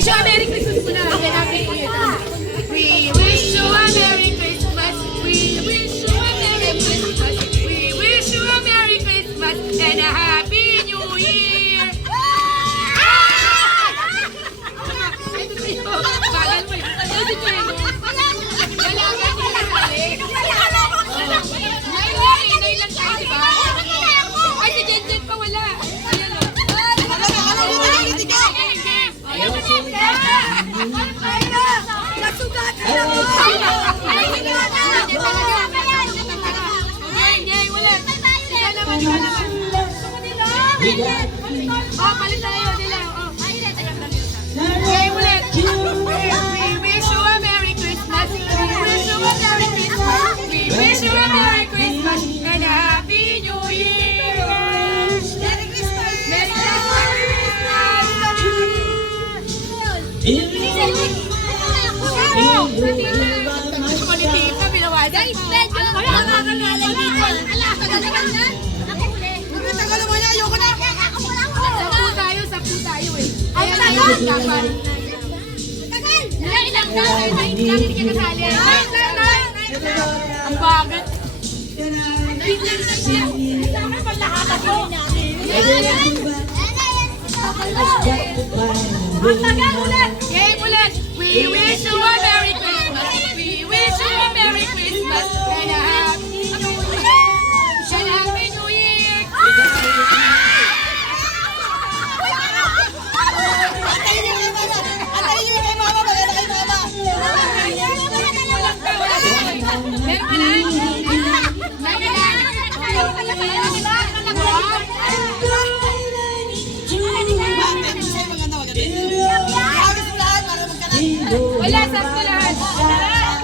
wish you a Merry Christmas muna. Happy New Year. We wish you a Merry Christmas. We wish you a Merry Christmas. We wish you a Merry Christmas and a Happy New Year. Ito sa'yo. Bagal mo yun. Ito si Jenny. Wala ka sinasali. Nay lang tayo, diba? Ay, si Jen pa wala. Ayan o. Oh, palit tayo nila. Oh. Okay, ulit. We wish you a Merry Christmas. We wish you a Merry Christmas. We wish you a Merry Christmas and a Happy New Year. Merry Christmas. Merry Christmas. Politika, binawasan. Sapu tayo eh. Ayan na yun. Ilang hindi ka kasali. Ang bagat. Biglang na siya. Ang paglahakas mo. Ang tagal ulit. Game ulit. We wish you a Merry Christmas. We wish you a Merry Christmas and a Happy New Year. Wala sa lahat.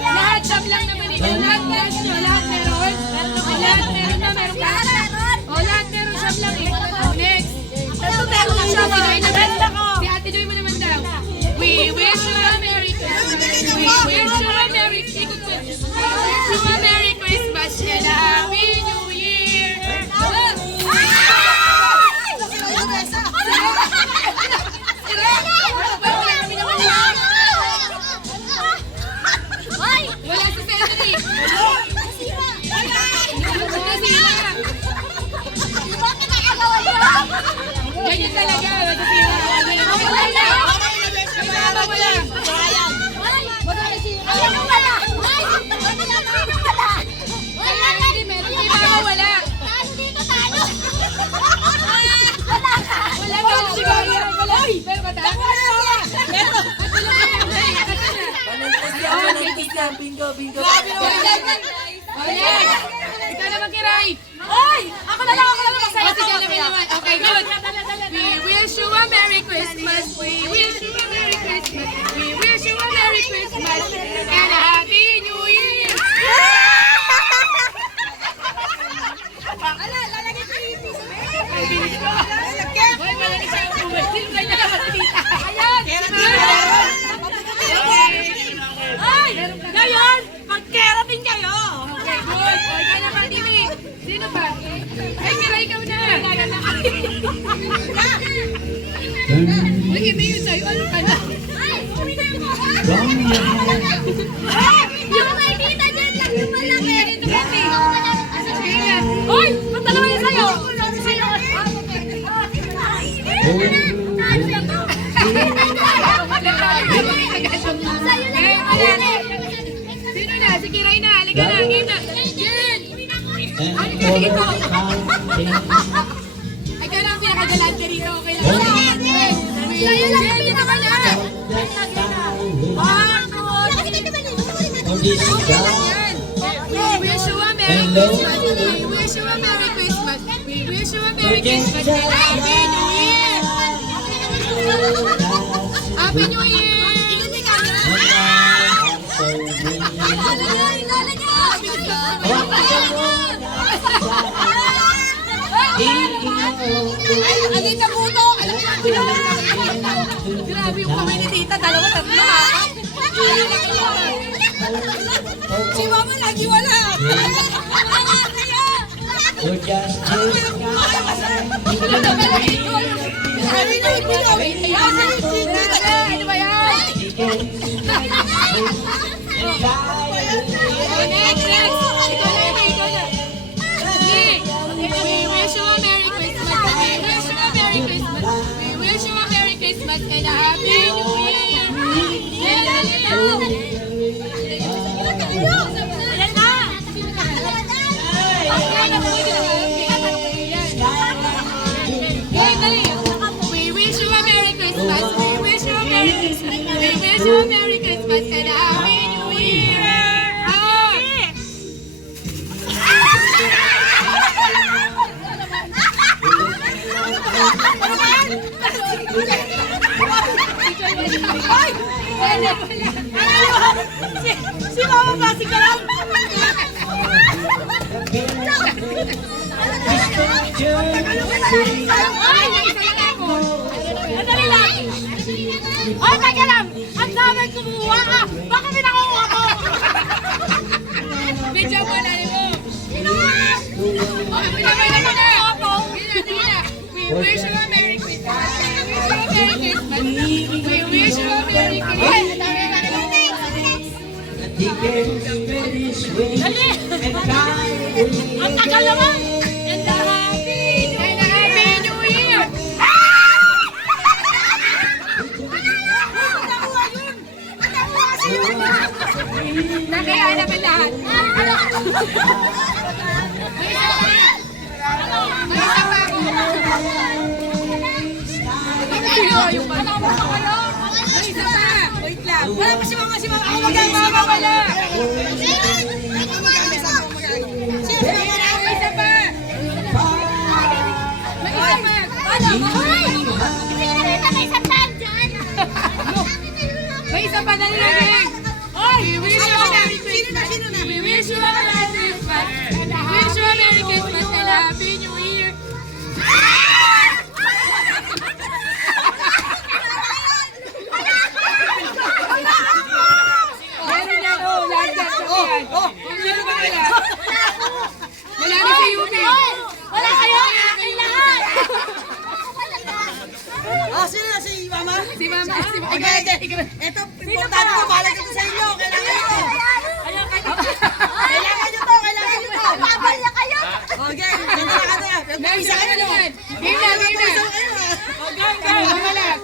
Lahat sab lang naman ito. Lahat meron nyo. Lahat meron. Lahat meron na. Meron ka. O lahat meron sab lang eh. Next. Si Ate Joy mo naman daw. We wish you a Merry Christmas. We wish you a Merry Christmas. We wish you a Merry Christmas and a Happy New Year. Wala sa Cedric. Ganyan talaga. Wala. Wala. Bingo, bingo. Ikaw naman kiray. Oy! Ako na lang masaya. Okay, good. We wish you a Merry Christmas. We wish you a Merry Christmas. We wish you a Merry Christmas and a Happy New Year. Ala, lalagay ko yung piso. Hoy, malaki siya ang uwi. Sino kayo na naman si Tita? Ay! Ngayon, mag-keratin kayo. Okay, good. O, yan naman, Timi. Sino pa? Ay, kiray ikaw na. Uy, Imi yun sa'yo. Ano ka na? Ay! Yung may tita dyan lang yung malaki. Ito ka, Ti. Asa siya? Hoy! Ba't dalawa yun sa'yo? Sino na? Si Kiray na. Halika na. Game na. Jen! Halika dito. Ay, ka na ang pinakagalante rito. Okay lang. Jen, dito ka na. We wish you a Merry Christmas. We wish you a Merry Christmas. We wish you a Merry Christmas and a Happy New Year. Happy New Year. Ay, ka puto! Grabe yung kamay ni Tita. Dalawa, tatlo ha. Si Mama lagi wala. Ano ba yan? Ayan na! We wish you a Merry Christmas. We wish you a Merry Christmas. We wish you a Merry Christmas and a Happy New Year. Oh. Si Mama Basi ka lang! Madali lang! Ay, teka lang! Ang dami kumuha ka! Baka may nakuha ko! Medyo mo na mo. Sino nga? Okay, wala mo na muna. We wish you a Merry Christmas. We wish you a Merry Christmas. Dali! Ang tagal naman! And a Happy New Year. Nakahanap ang lahat. May isa pa. May isa pa. Yung pa. May isa pa. Wait lang. Wala pa si Mama. Ako mag-mama wala. May isa pa. May isa pa. May isa pa na nilagay. We wish you a Merry Christmas. We wish you a Merry Christmas. And a Merry Christmas and a Happy New Year. Meron na, lahat yan. Sino ba wala? Wala na si Yumi. Wala kayo! Akin lahat! Sino na si Mama? Si Mama. Ito, importante ko, bala ko sa inyo. Kailangan nyo to. Babal na kayo! Okay, ganda na ka na. May isa ka na naman. Game na. Mama lang.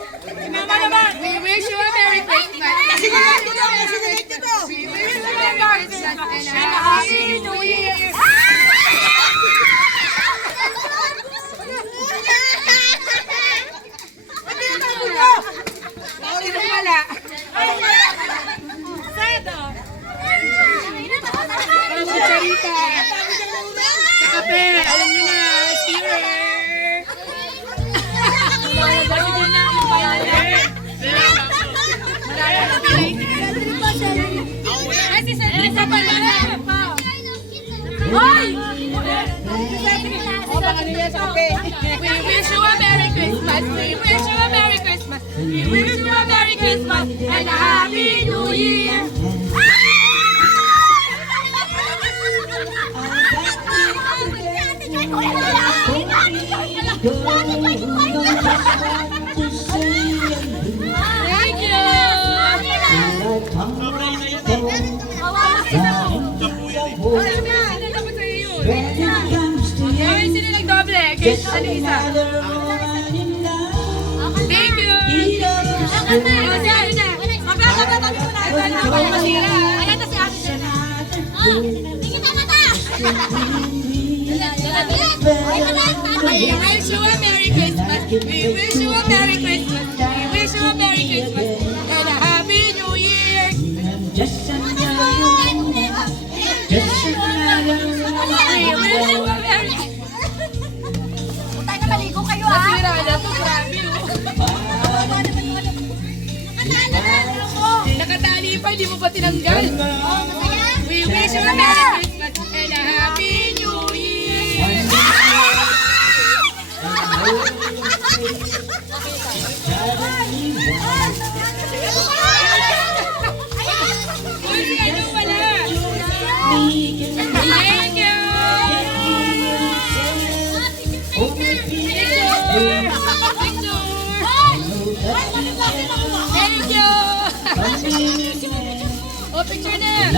Mama naman! We wish you a Merry Christmas. Sinilate nyo to. We wish you a Merry Christmas and a Happy New Year. Sino wala? Sedo! Parang kutsarita. Sa kape. Alam niyo na. Steamer. Kasi din na ang pilot. Ay, si Cedric sa pala. Hoy! O, baka nila sa kape. We wish you a Merry Christmas. We wish you a Merry Christmas. We wish you a Merry Christmas and a Happy New Year. Thank you. Ano dapat sa iyo? Ay, sino nagdoble? Guess ano isa? Thank you. We wish you a Merry Christmas. We wish you a Merry Christmas. We wish you a Merry Christmas and a Happy New Year. We wish you a Merry Nasira na to, grabe oh. Nakatali pa, hindi mo pa tinanggal. We wish you a Merry Christmas and a Happy New Year. Uy, si ano wala? Thank you. Thank you. Oh, picture na.